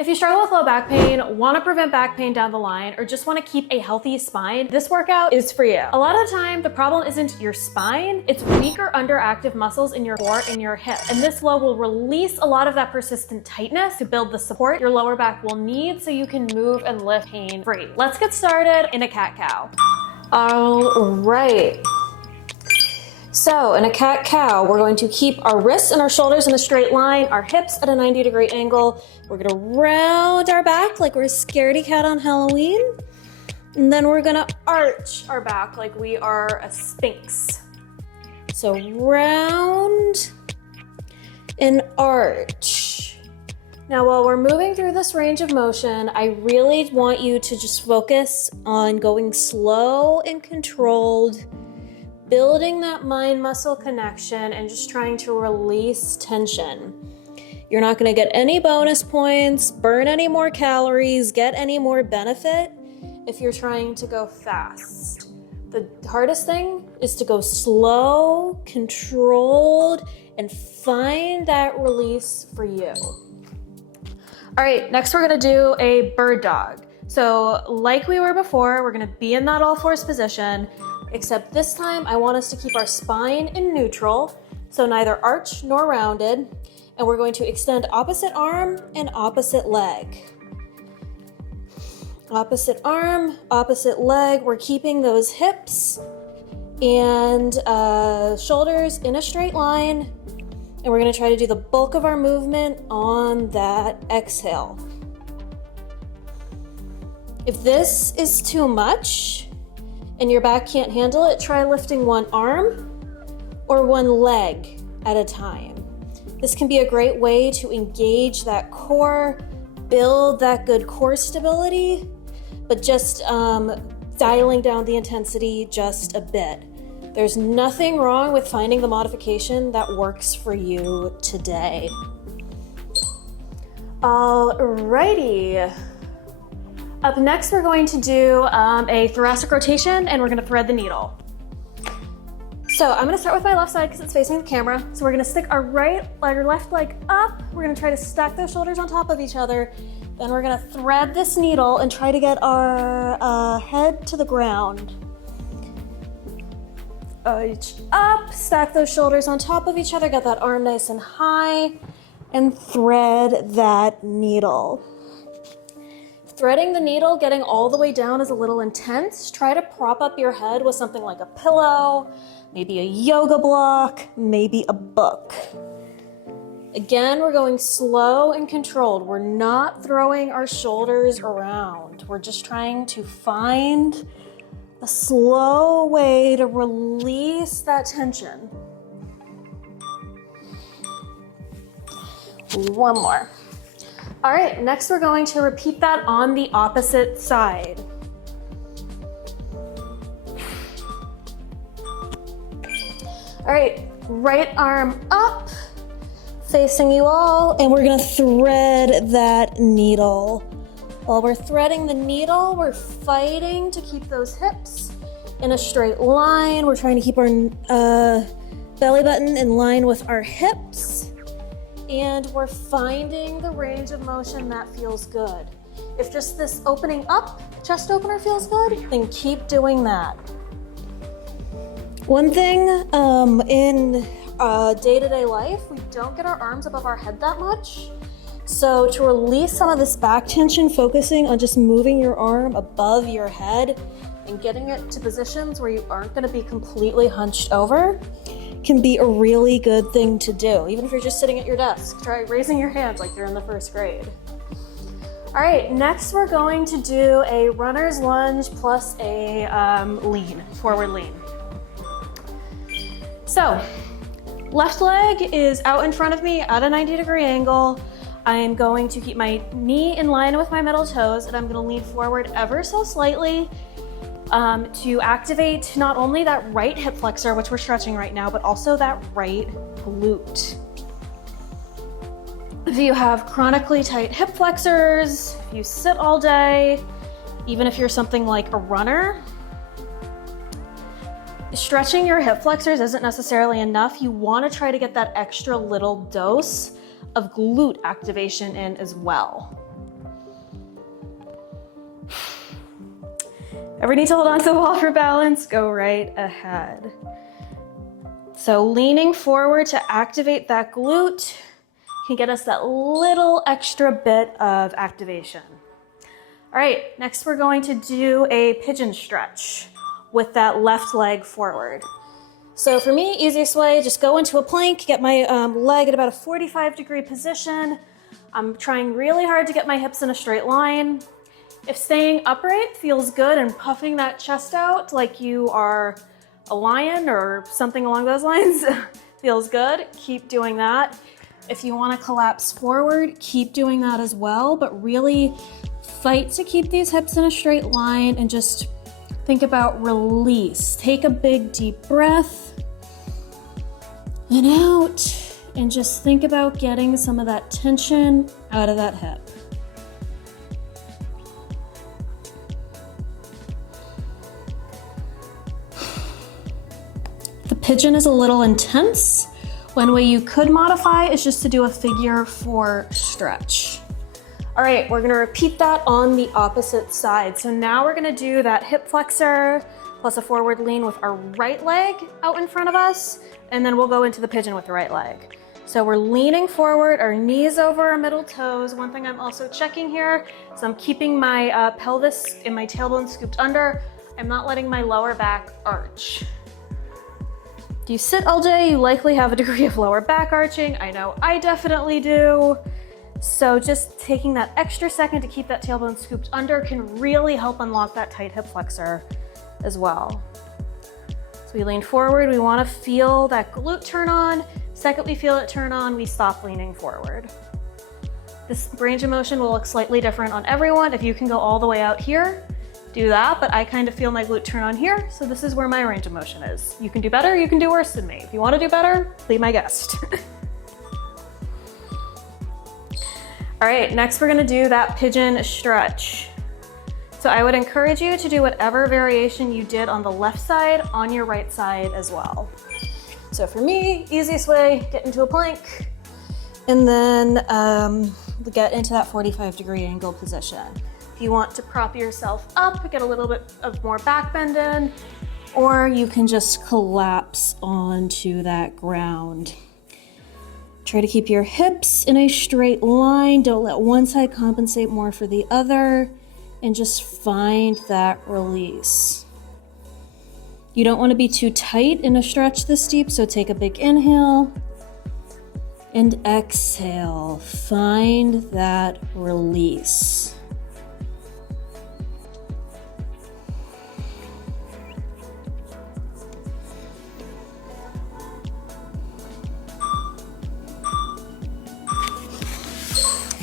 If you struggle with low back pain, want to prevent back pain down the line, or just want to keep a healthy spine, this workout is for you. A lot of the time, the problem isn't your spine, it's weak or underactive muscles in your core and your hip. And this load will release a lot of that persistent tightness to build the support your lower back will need so you can move and lift pain-free. Let's get started in a cat-cow. All right. So in a cat-cow, we're going to keep our wrists and our shoulders in a straight line, our hips at a 90-degree angle. We're gonna round our back like we're a scaredy cat on Halloween. And then we're gonna arch our back like we are a sphinx. So round and arch. Now, while we're moving through this range of motion, I really want you to just focus on going slow and controlled, building that mind-muscle connection and just trying to release tension. You're not gonna get any bonus points, burn any more calories, get any more benefit if you're trying to go fast. The hardest thing is to go slow, controlled, and find that release for you. All right, next we're gonna do a bird dog. So like we were before, we're gonna be in that all fours position, except this time I want us to keep our spine in neutral, so neither arch nor rounded, and we're going to extend opposite arm and opposite leg. Opposite arm, opposite leg. We're keeping those hips and shoulders in a straight line, and we're gonna try to do the bulk of our movement on that exhale. If this is too much and your back can't handle it, try lifting one arm or one leg at a time. This can be a great way to engage that core, build that good core stability, but just dialing down the intensity just a bit. There's nothing wrong with finding the modification that works for you today. Alrighty. Up next, we're going to do a thoracic rotation, and we're gonna thread the needle. So I'm gonna start with my left side because it's facing the camera. So we're gonna stick our left leg up. We're gonna try to stack those shoulders on top of each other. Then we're gonna thread this needle and try to get our head to the ground. Reach up, stack those shoulders on top of each other, get that arm nice and high, and thread that needle. Threading the needle, getting all the way down is a little intense. Try to prop up your head with something like a pillow, maybe a yoga block, maybe a book. Again, we're going slow and controlled. We're not throwing our shoulders around. We're just trying to find a slow way to release that tension. One more. All right, next we're going to repeat that on the opposite side. All right, right arm up, facing you all, and we're gonna thread that needle. While we're threading the needle, we're fighting to keep those hips in a straight line. We're trying to keep our belly button in line with our hips, and we're finding the range of motion that feels good. If just this opening up, chest opener feels good, then keep doing that. One thing in day-to-day life, we don't get our arms above our head that much. So to release some of this back tension, focusing on just moving your arm above your head and getting it to positions where you aren't gonna be completely hunched over can be a really good thing to do. Even if you're just sitting at your desk, try raising your hands like you're in the first grade. All right, next we're going to do a runner's lunge plus a lean, forward lean. So, left leg is out in front of me at a 90-degree angle. I am going to keep my knee in line with my middle toes, and I'm gonna lean forward ever so slightly to activate not only that right hip flexor, which we're stretching right now, but also that right glute. If you have chronically tight hip flexors, if you sit all day, even if you're something like a runner, stretching your hip flexors isn't necessarily enough. You want to try to get that extra little dose of glute activation in as well. Ever need to hold on to the wall for balance? Go right ahead. So leaning forward to activate that glute can get us that little extra bit of activation. All right, next we're going to do a pigeon stretch with that left leg forward. So for me, easiest way, just go into a plank, get my leg at about a 45-degree position. I'm trying really hard to get my hips in a straight line. If staying upright feels good and puffing that chest out like you are a lion or something along those lines feels good, keep doing that. If you want to collapse forward, keep doing that as well, but really fight to keep these hips in a straight line and just think about release. Take a big deep breath and out, and just think about getting some of that tension out of that hip. The pigeon is a little intense. One way you could modify is just to do a figure 4 stretch. All right, we're gonna repeat that on the opposite side. So now we're gonna do that hip flexor plus a forward lean with our right leg out in front of us, and then we'll go into the pigeon with the right leg. So we're leaning forward, our knees over our middle toes. One thing I'm also checking here is I'm keeping my pelvis and my tailbone scooped under. I'm not letting my lower back arch. If you sit all day, you likely have a degree of lower back arching. I know I definitely do. So just taking that extra second to keep that tailbone scooped under can really help unlock that tight hip flexor as well. So we lean forward, we want to feel that glute turn on. Second we feel it turn on, we stop leaning forward. This range of motion will look slightly different on everyone. If you can go all the way out here, do that, but I kind of feel my glute turn on here, so this is where my range of motion is. You can do better, you can do worse than me. If you want to do better, be my guest. All right, next we're gonna do that pigeon stretch. So I would encourage you to do whatever variation you did on the left side on your right side as well. So for me, easiest way, get into a plank and then get into that 45-degree angle position. If you want to prop yourself up, get a little bit of more back bend in, or you can just collapse onto that ground. Try to keep your hips in a straight line. Don't let one side compensate more for the other, and just find that release. You don't want to be too tight in a stretch this deep, so take a big inhale and exhale. Find that release.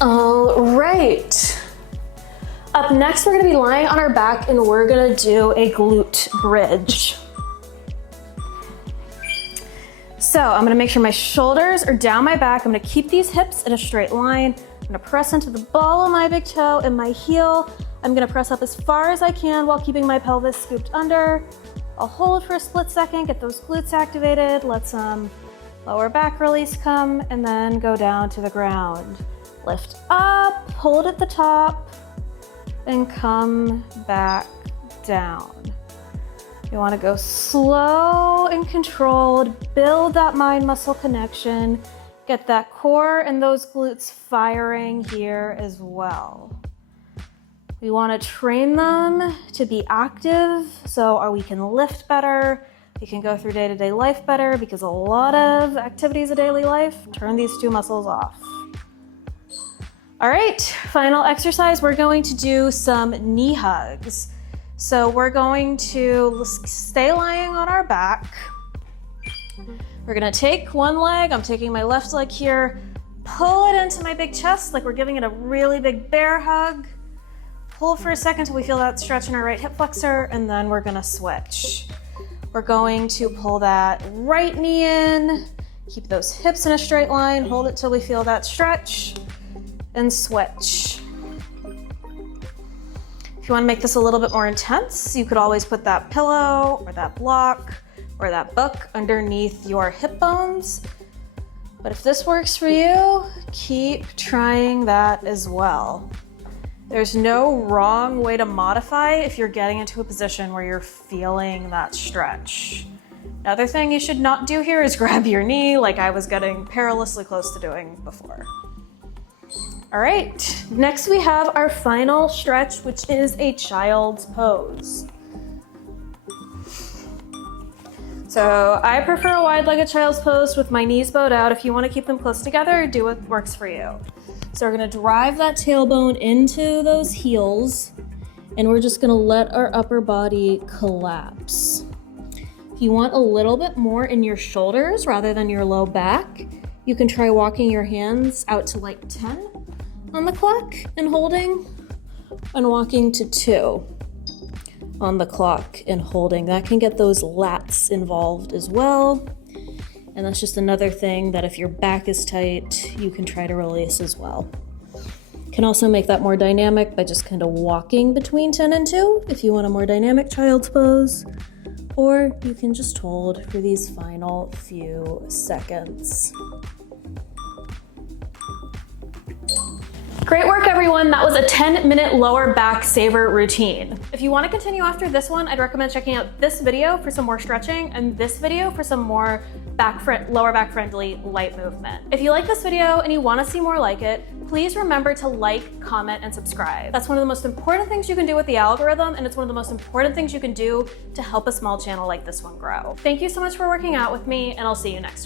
All right. Up next, we're gonna be lying on our back and we're gonna do a glute bridge. So I'm gonna make sure my shoulders are down my back. I'm gonna keep these hips in a straight line. I'm gonna press into the ball of my big toe and my heel. I'm gonna press up as far as I can while keeping my pelvis scooped under. I'll hold for a split second, get those glutes activated, let some lower back release come, and then go down to the ground. Lift up, hold at the top, and come back down. You want to go slow and controlled, build that mind-muscle connection, get that core and those glutes firing here as well. We want to train them to be active so we can lift better, we can go through day-to-day life better, because a lot of activities of daily life turn these two muscles off. All right, final exercise, we're going to do some knee hugs. So we're going to stay lying on our back. We're gonna take one leg, I'm taking my left leg here, pull it into my big chest like we're giving it a really big bear hug. Pull for a second till we feel that stretch in our right hip flexor, and then we're gonna switch. We're going to pull that right knee in, keep those hips in a straight line, hold it till we feel that stretch, and switch. If you want to make this a little bit more intense, you could always put that pillow or that block or that book underneath your hip bones. But if this works for you, keep trying that as well. There's no wrong way to modify if you're getting into a position where you're feeling that stretch. Another thing you should not do here is grab your knee like I was getting perilously close to doing before. All right, next we have our final stretch, which is a child's pose. So I prefer a wide-legged child's pose with my knees bowed out. If you want to keep them close together, do what works for you. So we're gonna drive that tailbone into those heels, and we're just gonna let our upper body collapse. If you want a little bit more in your shoulders rather than your low back, you can try walking your hands out to like 10 on the clock and holding, and walking to 2 on the clock and holding. That can get those lats involved as well. And that's just another thing that if your back is tight, you can try to release as well. Can also make that more dynamic by just kind of walking between 10 and 2 if you want a more dynamic child's pose, or you can just hold for these final few seconds. Great work, everyone. That was a 10-minute lower back saver routine. If you want to continue after this one, I'd recommend checking out this video for some more stretching and this video for some more lower back friendly light movement. If you like this video and you want to see more like it, please remember to like, comment, and subscribe. That's one of the most important things you can do with the algorithm, and it's one of the most important things you can do to help a small channel like this one grow. Thank you so much for working out with me, and I'll see you next week.